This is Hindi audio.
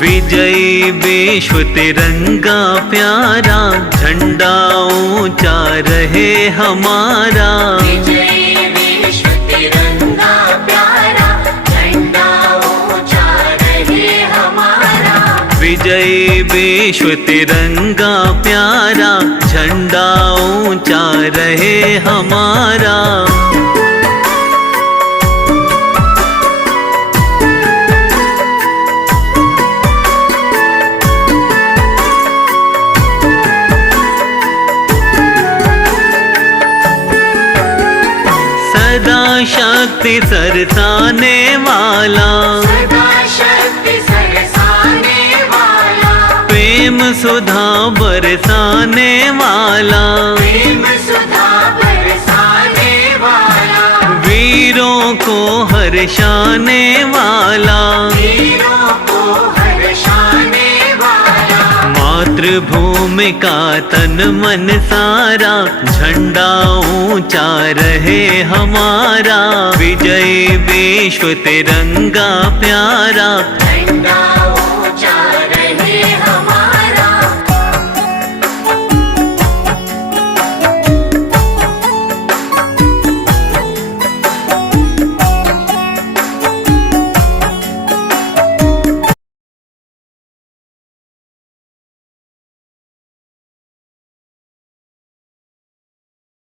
विजयी विश्व तिरंगा प्यारा, झंडा ऊंचा रहे हमारा। विजयी विश्व तिरंगा प्यारा, झंडा ऊंचा रहे हमारा। विजयी विश्व तिरंगा प्यारा, झंडा ऊंचा रहे हमारा। सदा शक्ति सरसाने वाला, सदा शक्ति सरसाने वाला, प्रेम सुधा बरसाने वाला, प्रेम सुधा बरसाने वाला, वीरों को हर्षाने वाला, वीरों को हर्षाने वाला। मातृभूमि का तन मन सारा, झंडा ऊंचा रहे हमारा। विजयी विश्व तिरंगा प्यारा, झंडा